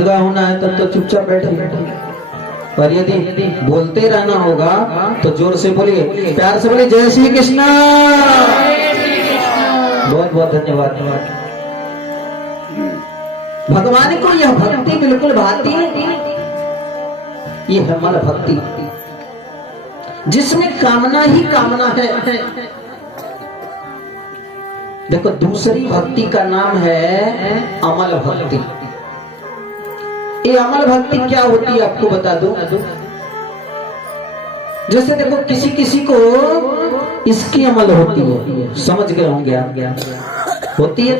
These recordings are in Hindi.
होना है तब तो चुपचाप बैठे, पर यदि बोलते रहना होगा तो जोर से बोलिए, प्यार से बोलिए, जय श्री कृष्णा। बहुत बहुत धन्यवाद। भगवान को यह भक्ति बिल्कुल भाती है, ये है मन भक्ति जिसमें कामना ही कामना है। देखो, दूसरी भक्ति का नाम है अमल भक्ति। ये अमल भक्ति क्या होती है आपको बता दूं। जैसे देखो, किसी किसी को इसकी अमल होती है, समझ गए होंगे आप, होती है।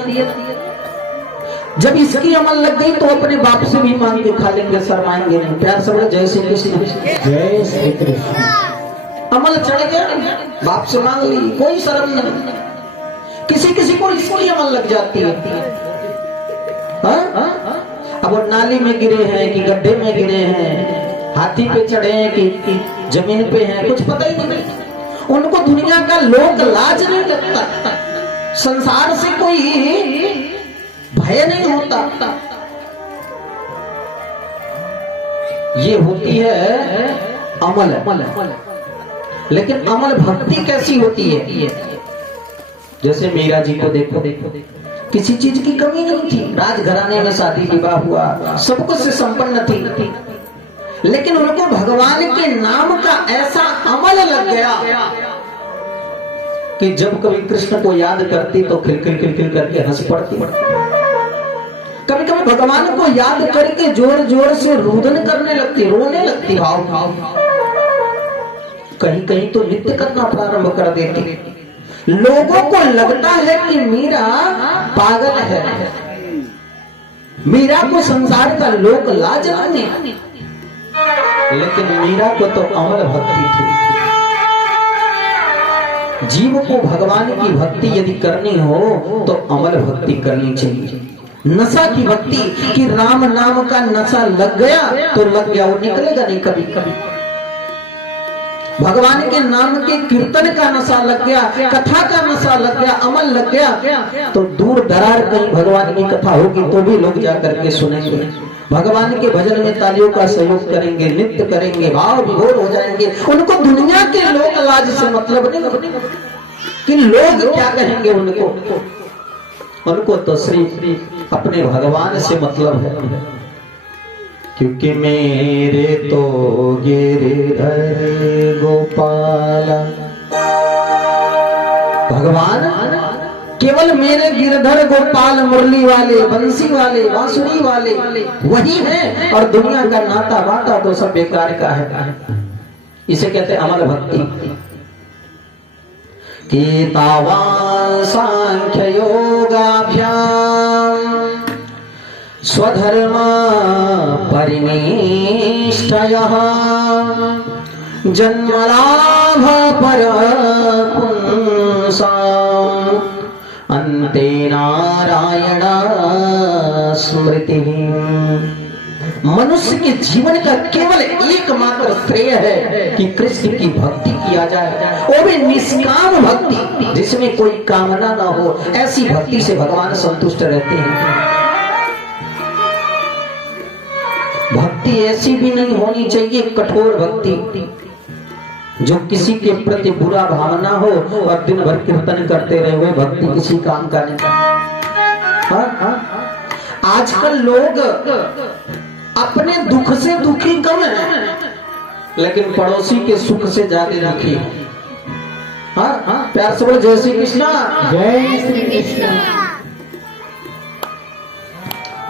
जब इसकी अमल लग गई तो अपने बाप से भी मांग के खा लेंगे, शर्माएंगे नहीं। प्यार से बोले, जय श्री कृष्ण। जय श्री कृष्ण। अमल चढ़ गया, बाप से मांग ली, कोई शर्म नहीं। किसी किसी को इसकी अमल लग जाती है। अब वो नाली में गिरे हैं कि गड्ढे में गिरे हैं, हाथी पे चढ़े हैं कि जमीन पे हैं, कुछ पता ही नहीं। उनको दुनिया का लोक लाज नहीं लगता, संसार से कोई भय नहीं होता। ये होती है अमल। लेकिन अमल भक्ति कैसी होती है? जैसे मीरा जी को देखो, किसी चीज की कमी नहीं थी, राजघराने में शादी विवाह हुआ, सब कुछ से संपन्न थी, लेकिन उनको भगवान के नाम का ऐसा अमल लग गया कि जब कभी कृष्ण को याद करती तो खिलखिल करके हंस पड़ती। कभी कभी भगवान को याद करके जोर जोर से रुदन करने लगती, रोने लगती, भाव कहीं कहीं तो नृत्य करना प्रारंभ कर देती। लोगों को लगता है कि मीरा पागल है, मीरा को संसार का लोक लाज नहीं, लेकिन मीरा को तो अमल भक्ति थी। जीव को भगवान की भक्ति यदि करनी हो तो अमल भक्ति करनी चाहिए। नशा की भक्ति कि राम नाम का नशा लग गया तो लग गया, वो निकलेगा नहीं कभी कभी। भगवान के नाम के कीर्तन का नशा लग गया, कथा का नशा लग गया, अमल लग गया तो दूर दरार कहीं भगवान की कथा होगी तो भी लोग जाकर के सुनेंगे, भगवान के भजन में तालियों का सहयोग करेंगे, नृत्य करेंगे, भाव विभोर हो जाएंगे। उनको दुनिया के लोक लाज से मतलब नहीं कि लोग क्या कहेंगे। उनको तो सिर्फ अपने भगवान से मतलब है, क्योंकि मेरे तो गिरधर गोपाल, भगवान केवल मेरे गिरधर गोपाल, मुरली वाले, बंसी वाले, बांसुरी वाले वही हैं, और दुनिया का नाता बाता तो सब बेकार का है। इसे कहते हैं अमल भक्ति। कि तावान सांख्य योगाभ्याम स्वधर्म परिनिष्ठयः जन्मलाभ पर पुंसाम् अन्ते नारायण स्मृति। मनुष्य के जीवन का केवल एकमात्र श्रेय है कि कृष्ण की भक्ति किया जाए, वो भी निष्काम भक्ति जिसमें कोई कामना ना हो। ऐसी भक्ति से भगवान संतुष्ट रहते हैं। भक्ति ऐसी भी नहीं होनी चाहिए कठोर भक्ति, जो किसी के प्रति बुरा भावना हो और दिन भर कीर्तन करते रहे, हुए भक्ति किसी काम का नहीं। आजकल लोग अपने दुख से दुखी कम है, लेकिन पड़ोसी के सुख से ज्यादा दुखी है। प्यार से बोलो, जय श्री कृष्णा। जय श्री कृष्ण।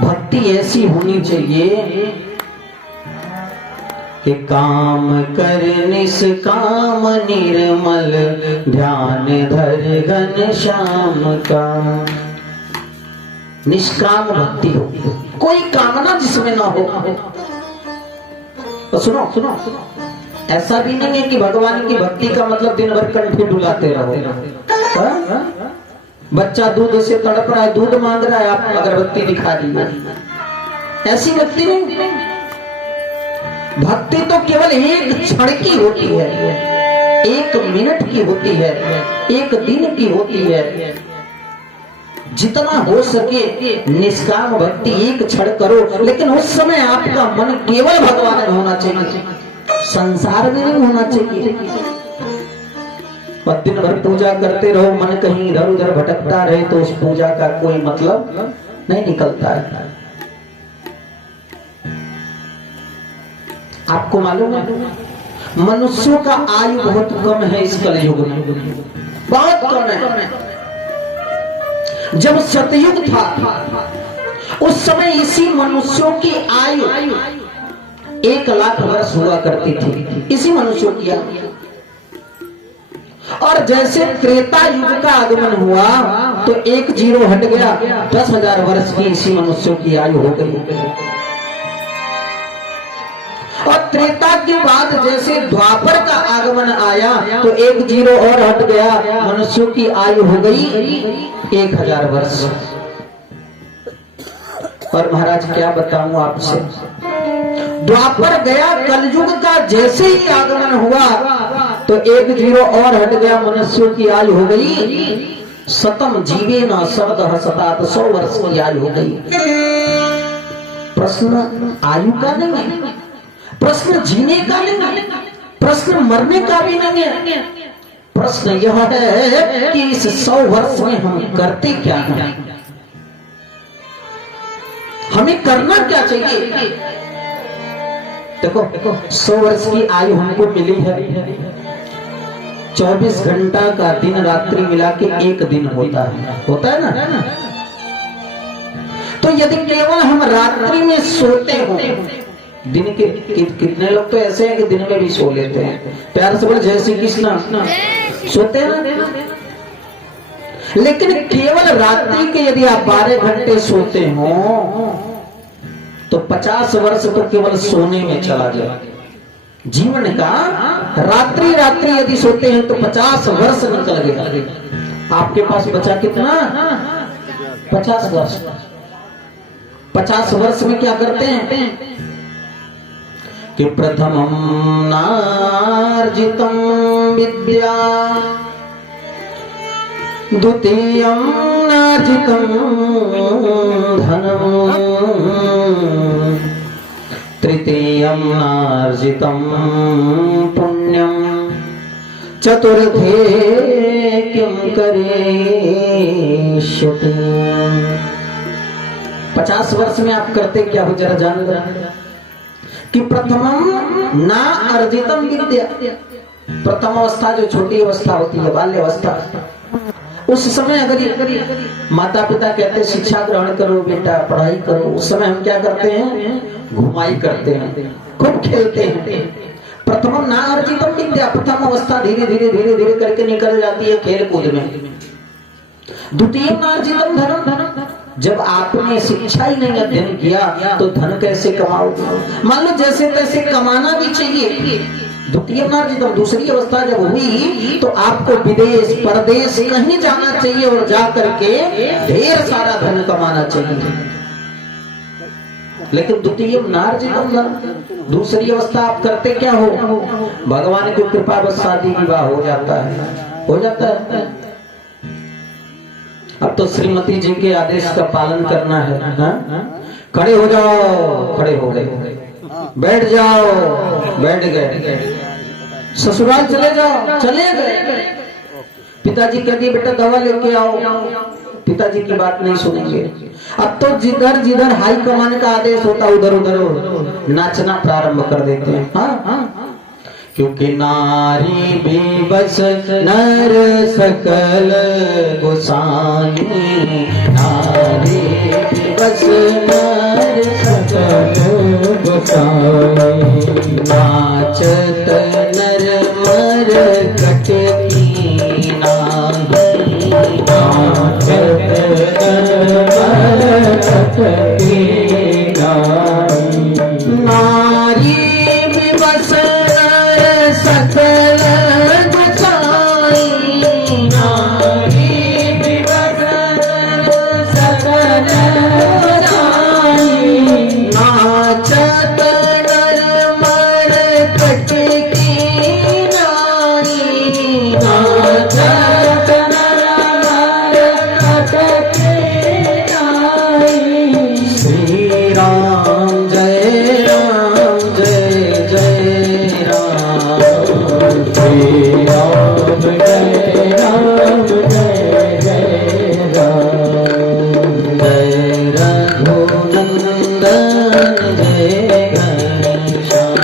भक्ति ऐसी होनी चाहिए कि काम कर निष्काम निर्मल, ध्यान धर घन श्याम का। निष्काम भक्ति हो, कोई कामना जिसमें ना हो। तो सुनो, ऐसा भी नहीं है कि भगवान की भक्ति का मतलब दिन भर कंठी डुलाते रहो। बच्चा दूध से तड़प रहा है, दूध मांग रहा है, आप अगरबत्ती दिखा दीजिए, ऐसी भक्ति नहीं। भक्ति तो केवल एक क्षण की होती है, एक मिनट की होती है, एक दिन की होती है। जितना हो सके निष्काम भक्ति एक क्षण करो, लेकिन उस समय आपका मन केवल भगवान में होना चाहिए, संसार में नहीं होना चाहिए। और दिन भर पूजा करते रहो, मन कहीं इधर उधर भटकता रहे तो उस पूजा का कोई मतलब नहीं निकलता है। आपको मालूम है मनुष्यों का आयु बहुत कम है इस कलयुग में, बहुत कम है। जब सतयुग था उस समय इसी मनुष्यों की आयु 1,00,000 वर्ष हुआ करती थी, इसी मनुष्यों की आयु। और जैसे त्रेता युग का आगमन हुआ तो 1 जीरो हट गया, 10,000 वर्ष की इसी मनुष्यों की आयु हो गई। और त्रेता के बाद जैसे द्वापर का आगमन आया तो 1 जीरो और हट गया, मनुष्यों की आयु हो गई 1,000 वर्ष। और महाराज क्या बताऊं आपसे, द्वापर गया, कलयुग का जैसे ही आगमन हुआ तो 1 जीरो और हट गया, मनुष्यों की आयु हो गई शतम जीवे न शरदः शतात, 100 वर्ष की आयु हो गई। प्रश्न आयु का नहीं है, प्रश्न जीने का नहीं है, प्रश्न मरने का भी नहीं है। प्रश्न यह है कि इस 100 वर्ष में हम करते क्या हैं, हमें करना क्या चाहिए। देखो 100 वर्ष की आयु हमको मिली है, 24 घंटा का दिन रात्रि मिला के 1 दिन होता है ना। तो यदि केवल हम रात्रि में सोते हो, दिन के कितने लोग तो ऐसे हैं कि दिन में भी सो लेते हैं, प्यार से बोले जय श्री कृष्ण, सोते हैं ना। लेकिन केवल रात्रि के यदि आप 12 घंटे सोते हो तो 50 वर्ष तो केवल सोने में चला जाए। जीवन का रात्रि रात्रि यदि सोते हैं तो 50 वर्ष निकल गया। आपके पास बचा कितना? 50 वर्ष। 50 वर्ष में क्या करते हैं कि प्रथमं नार्जितं विद्या, द्वितीयं नार्जितं धनं, तृतीयं नार्जितं पुण्यं, चतुर्थे किं करिष्यति। 50 वर्ष में आप करते क्या हो जरा जान लो कि प्रथमम ना अर्जितम विद्या, प्रथम अवस्था जो छोटी अवस्था होती है बाल्य अवस्था, उस समय अगर माता पिता कहते शिक्षा ग्रहण करो बेटा, पढ़ाई करो, उस समय हम क्या करते हैं? घुमाई करते हैं, खूब खेलते हैं। प्रथमम ना अर्जितम विद्या, प्रथम अवस्था धीरे धीरे धीरे धीरे करके निकल जाती है खेल कूद में। द्वितीय ना अर्जितम धनम, जब आपने शिक्षा ही नहीं अध्ययन किया तो धन कैसे कमाओगे? मान लो जैसे तैसे कमाना भी चाहिए। द्वितीय नार्जितम, दूसरी अवस्था जब हुई तो आपको विदेश परदेश कहीं जाना चाहिए और जा करके ढेर सारा धन कमाना चाहिए। लेकिन द्वितीय नार्जितम धन, दूसरी अवस्था आप करते क्या हो? भगवान की कृपा बस शादी विवाह हो जाता है, हो जाता है। अब तो श्रीमती जी के आदेश का पालन करना है। खड़े हो जाओ, खड़े हो गए, बैठ जाओ, बैठ गए, ससुराल चले जाओ, चले गए। पिताजी कह दिए बेटा दवा लेके आओ, पिताजी की बात नहीं सुनेंगे। अब तो जिधर जिधर हाई कमान का आदेश होता उधर उधर नाचना प्रारंभ कर देते हैं। हाँ, क्योंकि नारी भी बस नर सकल गोसाई, नारी भी बस नर सकल गोसाई, नाचत नर मर कटती नाही, नाचत नर मर कटती नाही, नारी भी बस सकल गोसाई, नारी भी बस सकल गोसाई, नाचत नर जय घनश्याम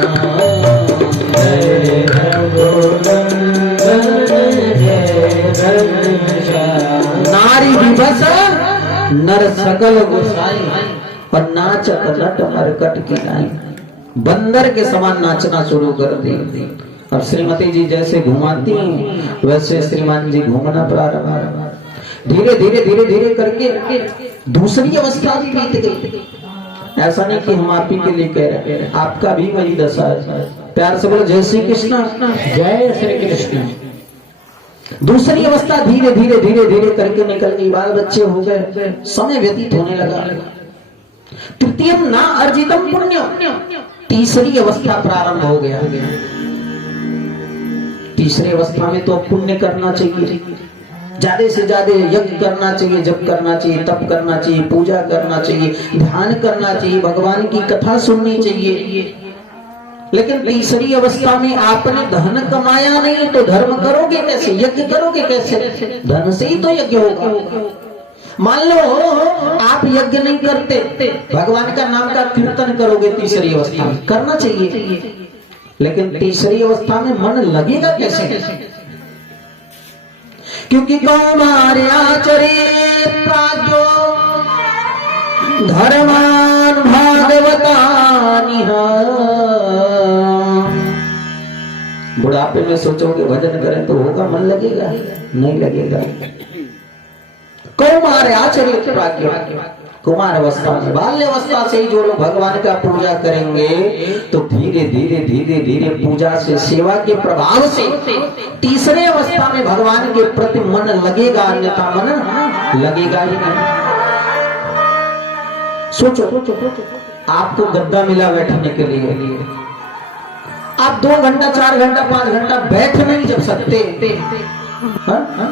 जय रघुनंदन जय घनश्याम। नारी दिवस नर सकल गोसाई और नाचत नट मरकट की नाई। बंदर के समान नाचना शुरू कर दी और श्रीमती जी जैसे घुमाती वैसे श्रीमान जी घूमना प्रारंभ। धीरे धीरे धीरे धीरे करके दूसरी अवस्था भी बीत गई। ऐसा नहीं कि हम आप ही के लिए कह रहे हैं, आपका भी वही दशा है। प्यार से बोलो जय श्री कृष्ण जय श्री कृष्ण। दूसरी अवस्था धीरे धीरे धीरे धीरे करके निकल गई। बाल बच्चे हो गए, समय व्यतीत होने लगा। तृतीयम ना अर्जितम पुण्य, तीसरी अवस्था प्रारंभ हो गया। तीसरी अवस्था में तो पुण्य करना चाहिए, ज्यादा से ज्यादा यज्ञ करना चाहिए, जप करना चाहिए, तप करना चाहिए, पूजा करना चाहिए, ध्यान करना चाहिए, भगवान की कथा सुननी चाहिए। लेकिन तीसरी अवस्था में आपने धन कमाया नहीं तो धर्म करोगे कैसे, यज्ञ करोगे कैसे? धन से ही तो यज्ञ होगा। मान लो आप यज्ञ नहीं करते, भगवान का नाम का कीर्तन करोगे तीसरी अवस्था में, करना चाहिए। लेकिन तीसरी अवस्था में मन लगेगा कैसे? क्योंकि कौमार्याचरे प्राज्ञो धर्मान भागवतानिह। बुढ़ापे में सोचोगे भजन करें तो होगा, मन लगेगा? नहीं लगेगा। कौमार्याचरे प्राज्ञो, कुमार अवस्था में, बाल्य अवस्था से ही जो लोग भगवान का पूजा करेंगे तो धीरे धीरे धीरे धीरे पूजा से, सेवा के प्रभाव से तीसरे अवस्था में भगवान के प्रति मन लगेगा, अन्यथा मन लगेगा ही नहीं। सोचो, आपको गद्दा मिला बैठने के लिए, आप 2 घंटा 4 घंटा 5 घंटा बैठ नहीं जब सकते,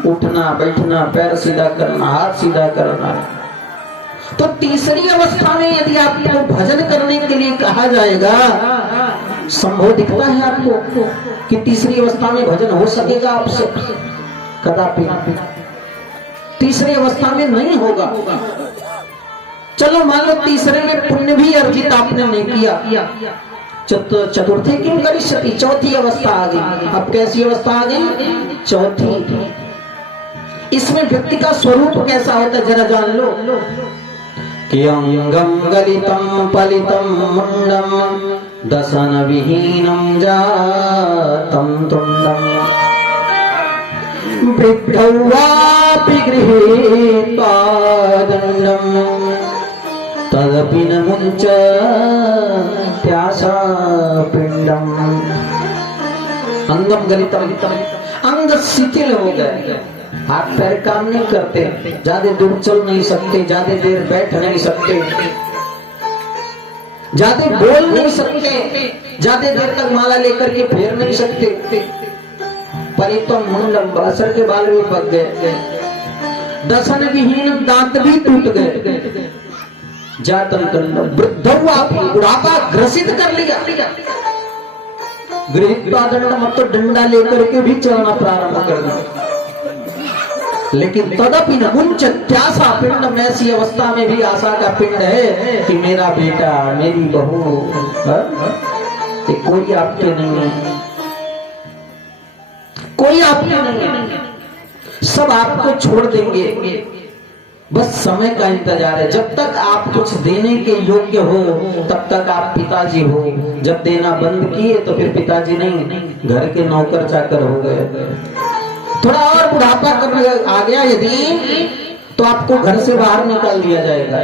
उठना बैठना, पैर सीधा करना, हाथ सीधा करना। तो तीसरी अवस्था में यदि आपको भजन करने के लिए कहा जाएगा, संभव दिखता है आपको कि तीसरी अवस्था में भजन हो सकेगा आपसे? कदापि तीसरी अवस्था में नहीं होगा। चलो मान लो तीसरे में पुण्य भी अर्जित आपने नहीं किया, चतुर्थी किम करिष्यति, चौथी अवस्था आ गई। अब कैसी अवस्था आ गई? चौथी। इसमें व्यक्ति का स्वरूप कैसा होता है जरा जान लो। कि अंगम गलितम पलितम मुंडम दशन विहीनम जातम तुंडम वृद्धौवापि गृहीत्वा दंडम तदपि न मुञ्चत्याशा पिंडम। अंगम गलितम, अंग शिथिल हो गए, हाथ पैर काम नहीं करते, ज्यादा दूर चल नहीं सकते, ज्यादा देर बैठ नहीं सकते, ज्यादा बोल नहीं सकते, ज्यादा देर तक माला लेकर के फेर नहीं सकते। परितम मुंडम, बासर के बाल भी पक गए, दशन विहीन, दांत भी टूट गए, जातम दंडम वृद्धौवापि, बुढ़ापा ग्रसित कर लिया। गृहीत्वा दंडम, अब तो डंडा लेकर के भी चलना प्रारंभ कर दिया। लेकिन तदपि न मुञ्चत्याशा पिंडम, ऐसी अवस्था में भी आशा का पिंड है कि मेरा बेटा, मेरी बहू, कोई आपके नहीं है, कोई आपके नहीं है, सब आपको छोड़ देंगे। बस समय का इंतजार है। जब तक आप कुछ देने के योग्य हो तब तक आप पिताजी हो, जब देना बंद किए तो फिर पिताजी नहीं, घर के नौकर चाकर हो गए। थोड़ा और बुढ़ापा करने आ गया यदि, तो आपको घर से बाहर निकाल दिया जाएगा।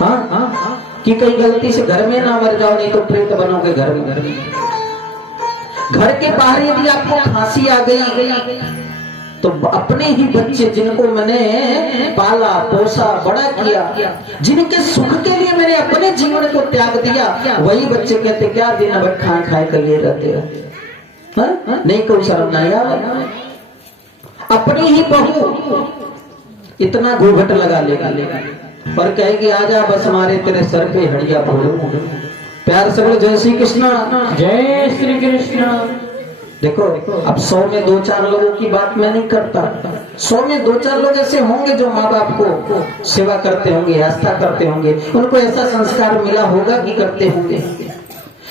हाँ, कि कहीं गलती से घर में ना मर जाओ, नहीं तो प्रेत बनोगे घर में। घर के बाहर यदि आपको खांसी आ गई तो अपने ही बच्चे, जिनको मैंने पाला पोसा बड़ा किया, जिनके सुख के लिए मैंने अपने जीवन को त्याग दिया, वही बच्चे कहते क्या दिन भर खा खाए कर लिए रहते हैं, नहीं कोई शर्म नहीं आया। अपनी ही बहू इतना घूंघट लगा लेगा और कहेगी आजा बस हमारे तेरे सर पे हड़िया फोड़ू। प्यार से बोलो जय श्री कृष्ण, जय श्री कृष्ण। देखो अब 100 में 2-4 लोगों की बात मैं नहीं करता, 100 में 2-4 लोग ऐसे होंगे जो माँ बाप को सेवा करते होंगे, आस्था करते होंगे, उनको ऐसा संस्कार मिला होगा कि करते होंगे,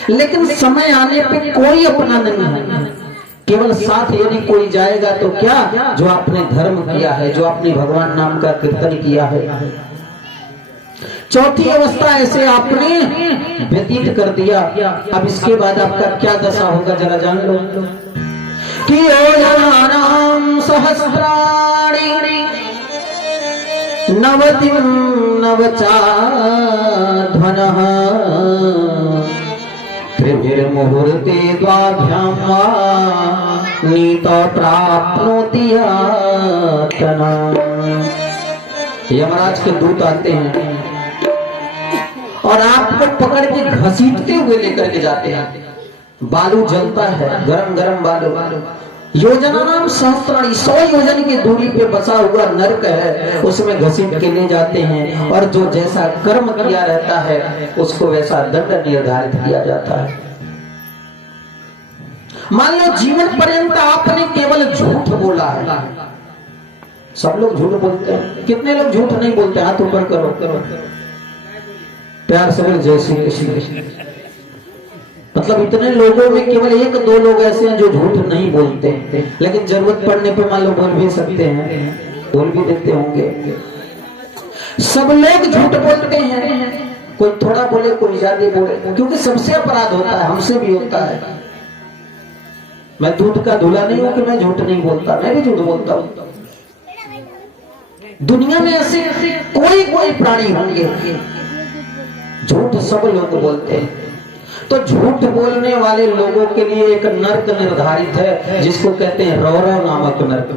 लेकिन समय आने पे कोई अपना नहीं है। केवल साथ यदि कोई जाएगा तो क्या, जो आपने धर्म किया है, जो आपने भगवान नाम का कीर्तन किया है। चौथी अवस्था ऐसे आपने व्यतीत कर दिया, अब इसके बाद आपका क्या दशा होगा जरा जान लो। कि योजनानां सहस्राणि नवतिं नवचाध्वनः त्रिभिर्मुहूर्ते द्वाभ्यां वा नीतो प्राप्नोति यातना। यमराज के दूत आते हैं और आपको पकड़ के घसीटते हुए लेकर के जाते हैं। बालू जलता है, गरम गरम बालू। योजना नाम सहस्त्राणी, 100 योजन की दूरी पे बसा हुआ नरक है, उसमें घसीट के ले जाते हैं और जो जैसा कर्म किया रहता है उसको वैसा दंड निर्धारित किया जाता है। मान लो जीवन पर्यंत आपने केवल झूठ बोला है। सब लोग झूठ बोलते हैं, कितने लोग झूठ नहीं बोलते? हाथ ऊपर करो, प्यार से बोल जय श्री कृष्ण। मतलब इतने लोगों में केवल 1-2 लोग ऐसे हैं जो झूठ नहीं बोलते, लेकिन जरूरत पड़ने पे मान लो बोल भी सकते हैं, बोल भी देते होंगे। सब लोग झूठ बोलते हैं, कोई थोड़ा बोले कोई ज्यादा बोले, क्योंकि सबसे अपराध होता है, हमसे भी होता है। मैं दूध का धुला नहीं हूं कि मैं झूठ नहीं बोलता, मैं भी झूठ बोलता हूं। दुनिया में ऐसे कोई प्राणी होंगे, झूठ सब लोग बोलते हैं। तो झूठ बोलने वाले लोगों के लिए एक नर्क निर्धारित है, जिसको कहते हैं रौरव नामक नर्क।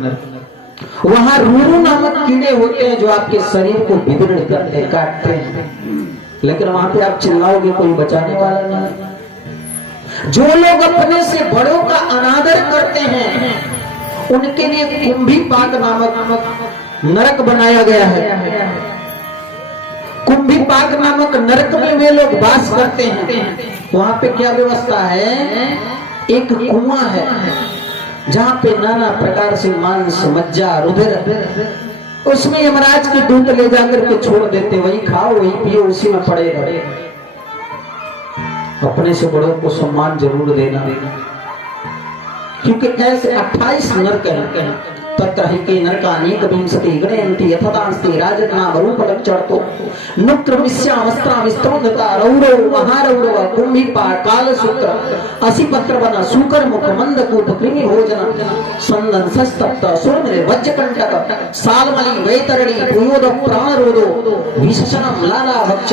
वहां रूरू नामक कीड़े होते हैं जो आपके शरीर को विदीर्ण करते हैं, काटते हैं, लेकिन वहां पे आप चिल्लाओगे कोई बचाने वाला नहीं। जो लोग अपने से बड़ों का अनादर करते हैं उनके लिए कुंभी पाक नामक नरक बनाया गया है। कुंभी पाक नामक नरक में वे लोग वास करते हैं। वहां पे क्या व्यवस्था है? एक कुआं है जहां पे नाना प्रकार से मांस, मज्जा, रुधिर, उसमें यमराज के दूत ले जाकर के छोड़ देते, वही खाओ वही पियो, उसी में पड़े रहे। अपने से बड़ों को सम्मान जरूर देना, क्योंकि ऐसे 28 नरक हैं। तत्र हि नरकानि कविंसति गणयन्ति यथांस्ति राजनाम रूपलक्षणतो नुक्रमिष्यामस्त्रामिस्त्रोन्नता रौरव महारौरव कुंभीपाक कालसूत्र असिपत्रवन सूकरमुख मंदकूट कृमि भोजन संदन सस्तप्त सुरनिर वज्रकंटक सालमलि वैतरणी पुयोद प्राणरोधो विशेषणं लाला भक्ष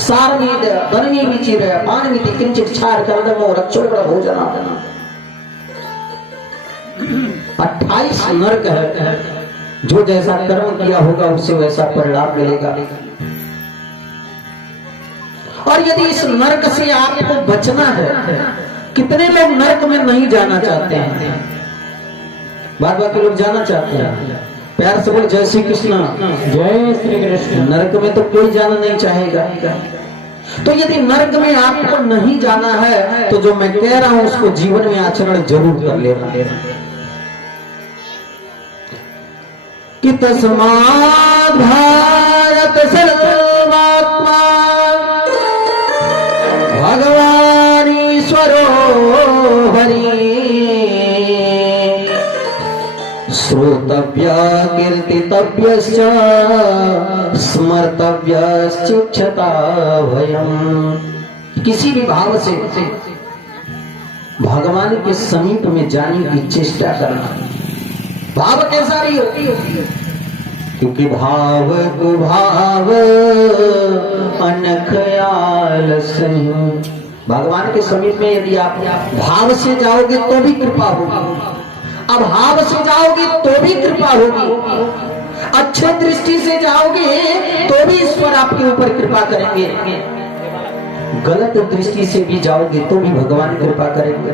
सारमेद बनमी विचिर पानमिति किंचित क्षार करदमो रक्षोग्र भोजन। 28 नरक है, जो जैसा कर्म किया होगा उससे वैसा परिणाम मिलेगा। और यदि इस नरक से आपको बचना है, कितने लोग नरक में नहीं जाना चाहते हैं? बाकी लोग जाना चाहते हैं। प्यार से बोल जय श्री कृष्ण। जय श्री कृष्ण। नरक में तो कोई जाना नहीं चाहेगा। तो यदि नरक में आपको नहीं जाना है तो जो मैं कह रहा हूं उसको जीवन में आचरण जरूर कर लेना। कि तस्माद् भारत सर्वात्मा भगवान ईश्वरो हरि श्रोतव्य कीर्तितव्यश्च स्मर्तव्यश्चिक्षता भयम्। किसी भी भाव से भगवान के समीप में जाने की चेष्टा करना। भाव कैसा भी हो, क्योंकि भाव को भाव अनखयाल से। भगवान के समीप में यदि आप भाव से जाओगे तो भी कृपा होगी, अभाव से जाओगे तो भी कृपा होगी, अच्छे दृष्टि से जाओगे तो भी ईश्वर आपके ऊपर कृपा करेंगे, गलत दृष्टि से भी जाओगे तो भी भगवान कृपा करेंगे।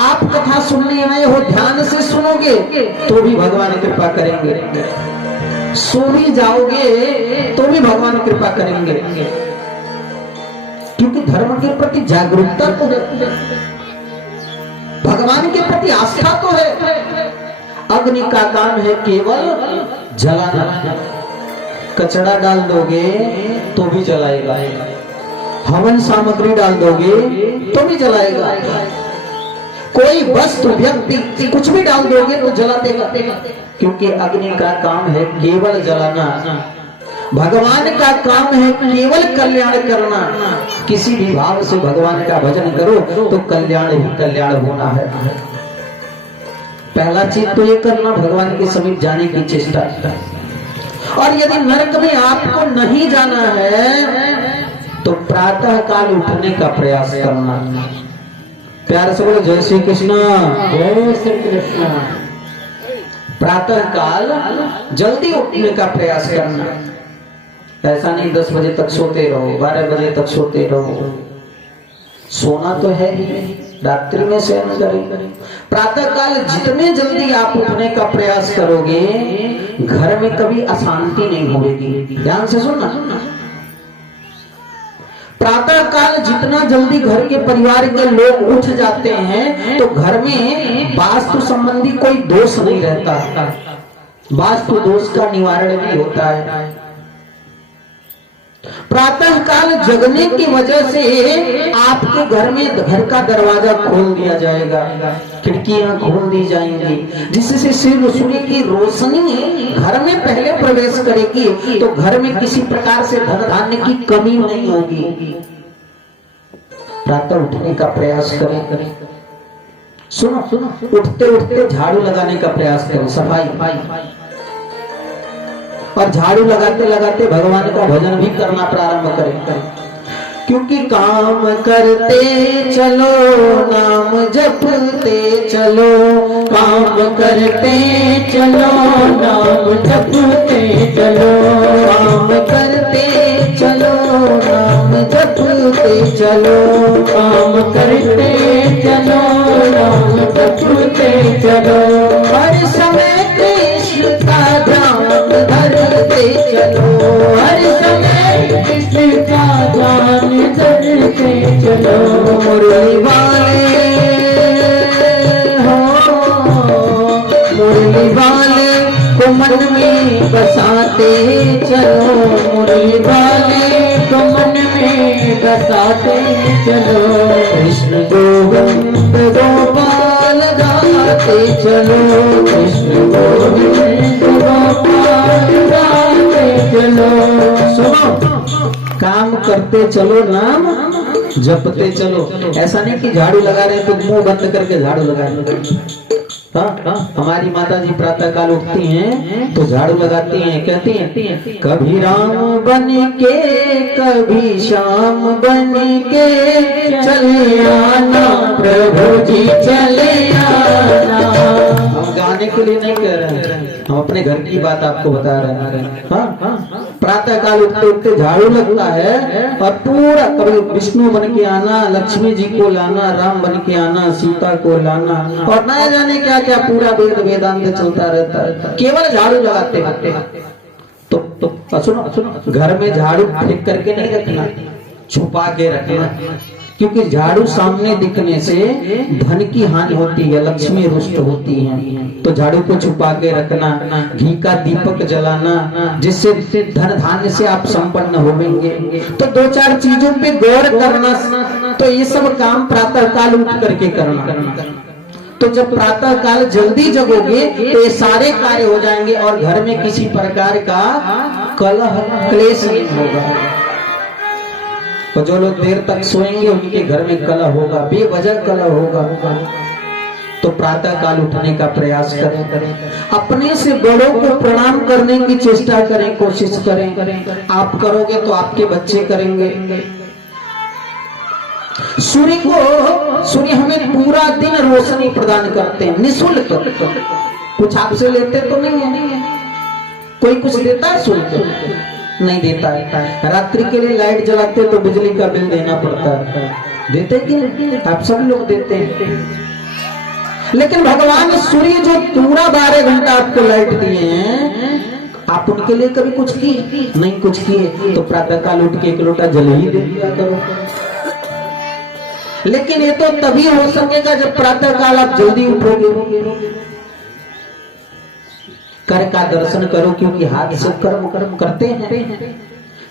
आप कथा सुनने आए हो, ध्यान से सुनोगे तो भी भगवान कृपा करेंगे, सो भी जाओगे तो भी भगवान कृपा करेंगे, क्योंकि धर्म के प्रति जागरूकता तो भगवान के प्रति आस्था तो है। अग्नि का काम है केवल जलाना, कचरा डाल दोगे तो भी जलाएगा, हवन सामग्री डाल दोगे तो भी जलाएगा, कोई वस्तु व्यक्ति कुछ भी डाल दोगे तो जला देगा, क्योंकि अग्नि का काम है केवल जलाना। भगवान का काम है केवल कल्याण करना। किसी भी भाव से भगवान का भजन करो तो कल्याण ही कल्याण होना है। पहला चीज तो ये करना, भगवान के समीप जाने की चेष्टा। और यदि नरक में आपको नहीं जाना है तो प्रातः काल उठने का प्रयास करना। प्यार से बोलो जय श्री कृष्ण। जय श्री कृष्ण। प्रातः काल जल्दी उठने का प्रयास करना। ऐसा नहीं 10 बजे तक सोते रहो, 12 बजे तक सोते रहो। सोना तो है ही, रात्रि में शयन करें। प्रातः काल जितने जल्दी आप उठने का प्रयास करोगे, घर में कभी अशांति नहीं होगी। ध्यान से सुनना। प्रातः काल जितना जल्दी घर के परिवार के लोग उठ जाते हैं तो घर में वास्तु संबंधी कोई दोष नहीं रहता, वास्तु दोष का निवारण भी होता है। प्रातः काल जगने की वजह से आपके घर में घर का दरवाजा खोल दिया जाएगा, खिड़कियां खोल दी जाएंगी, जिससे सूर्य की रोशनी घर में पहले प्रवेश करेगी तो घर में किसी प्रकार से धन धान्य की कमी नहीं होगी। प्रातः उठने का प्रयास करें। सुनो सुनो, उठते उठते झाड़ू लगाने का प्रयास करें, सफाई। और झाड़ू लगाते लगाते भगवान का भजन भी करना प्रारंभ करें, क्योंकि काम करते चलो नाम जपते चलो, काम करते चलो नाम जपते चलो, काम करते चलो नाम जपते चलो, काम करते चलो नाम जपते चलो, हर समय कृष्ण का ध्यान धरते चलो, हर समय कृष्ण का ध्यान धरते चलो, मुरली वाले हो, मुरली वाले को मन में बसाते चलो, मुरली वाले को मन में बसाते चलो, कृष्ण गोविंद गोपाल गाते चलो, कृष्ण गोविंद गोपाल गाते चलो। सुनो, काम करते चलो नाम जपते चलो। ऐसा नहीं कि झाड़ू लगा रहे तो मुंह बंद करके झाड़ू लगा रहे। हमारी माता जी प्रातः काल उठती हैं तो झाड़ू लगाती हैं, कहती हैं कभी राम बन के कभी श्याम बन के चले आना प्रभु जी चले आना। हम गाने के लिए नहीं कह रहे हैं, हम अपने घर की बात आपको बता रहे हैं। प्रातः काल उठते उठते झाड़ू लगता है और पूरा कभी विष्णु बन के आना, लक्ष्मी जी को लाना, राम बन के आना, सीता को लाना, और न जाने क्या क्या पूरा वेद वेदांत चलता रहता है, केवल झाड़ू लगाते रहते। तो सुनो, घर में झाड़ू फेंक करके नहीं रखना, छुपा के रखना, क्योंकि झाड़ू सामने दिखने से धन की हानि होती है, लक्ष्मी रुष्ट होती है। तो झाड़ू को छुपा के रखना, घी का दीपक जलाना, जिससे धन धान्य से आप संपन्न होंगे। तो 2-4 चीजों पे गौर करना, तो ये सब काम प्रातः काल उठ करके करना। तो जब प्रातः काल जल्दी जगोगे तो ये सारे कार्य हो जाएंगे और घर में किसी प्रकार का कलह क्लेश नहीं होगा। तो जो लोग देर तक सोएंगे उनके घर में कलह होगा, बेवजह कलह होगा। तो प्रातः काल उठने का प्रयास करें, अपने से बड़ों को प्रणाम करने की चेष्टा करें, कोशिश करें। आप करोगे तो आपके बच्चे करेंगे। सूर्य हमें पूरा दिन रोशनी प्रदान करते हैं निःशुल्क, कुछ आपसे लेते तो नहीं है। कोई कुछ देता है सूर्य? नहीं देता है। रात्रि के लिए लाइट जलाते तो बिजली का बिल देना पड़ता है, देते कि आप सब लोग देते हैं। लेकिन भगवान सूर्य जो पूरा 12 घंटा आपको लाइट दिए हैं, आप उनके लिए कभी कुछ किए? नहीं कुछ किए। तो प्रातः काल उठ के 1 लोटा जल ही दे दिया करो। लेकिन ये तो तभी हो सकेगा जब प्रातः काल आप जल्दी उठोगे, कर का दर्शन करो, क्योंकि हाथ से कर्म कर्म करते हैं।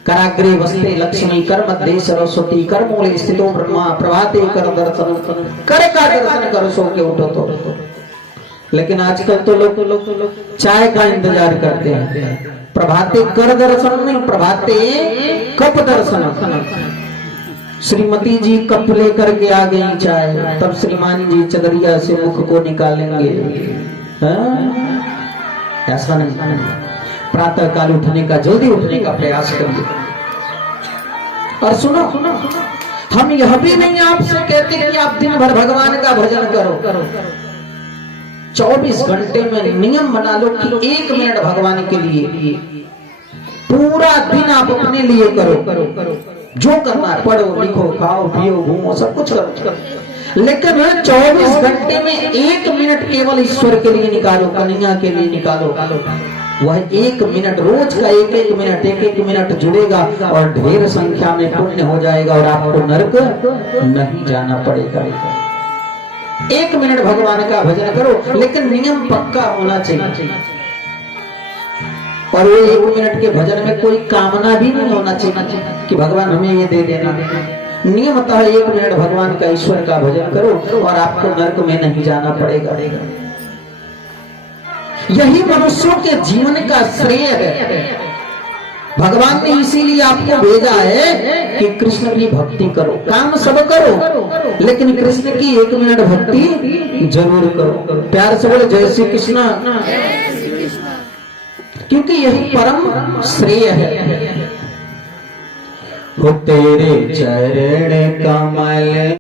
कराग्रे वस्ते लक्ष्मी कर मध्य सरस्वती कर मूले स्थितो ब्रह्मा प्रभाते कर दर्शन, कर का दर्शन करो सो के उठो तो। लेकिन आजकल तो लोग चाय का इंतजार करते हैं। प्रभाते कर दर्शन नहीं, प्रभाते कप दर्शन। श्रीमती जी कप लेकर के आ गई चाय, तब श्रीमान जी चदरिया से मुख को निकालेंगे। ऐसा नहीं, प्रातः काल उठने का, जल्दी उठने का प्रयास करिए। और सुनो, हम यह भी नहीं आपसे कहते कि आप दिन भर भगवान का भजन करो। 24 घंटे में नियम बना लो कि 1 मिनट भगवान के लिए, पूरा दिन आप अपने लिए करो। जो करना है पढ़ो, लिखो, खाओ, पियो, घूमो, सब कुछ करो। लेकिन 24 घंटे में 1 मिनट केवल ईश्वर के लिए निकालो, कन्हैया के लिए निकालो। वह 1 मिनट, रोज का एक मिनट जुड़ेगा और ढेर संख्या में पुण्य हो जाएगा और आपको नरक नहीं जाना पड़ेगा। 1 मिनट भगवान का भजन करो, लेकिन नियम पक्का होना चाहिए। और वो 1 मिनट के भजन में कोई कामना भी नहीं होना चाहिए कि भगवान हमें ये दे देना। नियमतः 1 मिनट भगवान का, ईश्वर का भजन करो और आपको नरक में नहीं जाना पड़ेगा। यही मनुष्यों के जीवन का श्रेय है। भगवान ने इसीलिए आपको भेजा है कि कृष्ण की भक्ति करो। काम सब करो, लेकिन कृष्ण की 1 मिनट भक्ति जरूर करो। प्यार से बोले जय श्री कृष्ण, क्योंकि यही परम श्रेय है। हो तेरे चरण कमल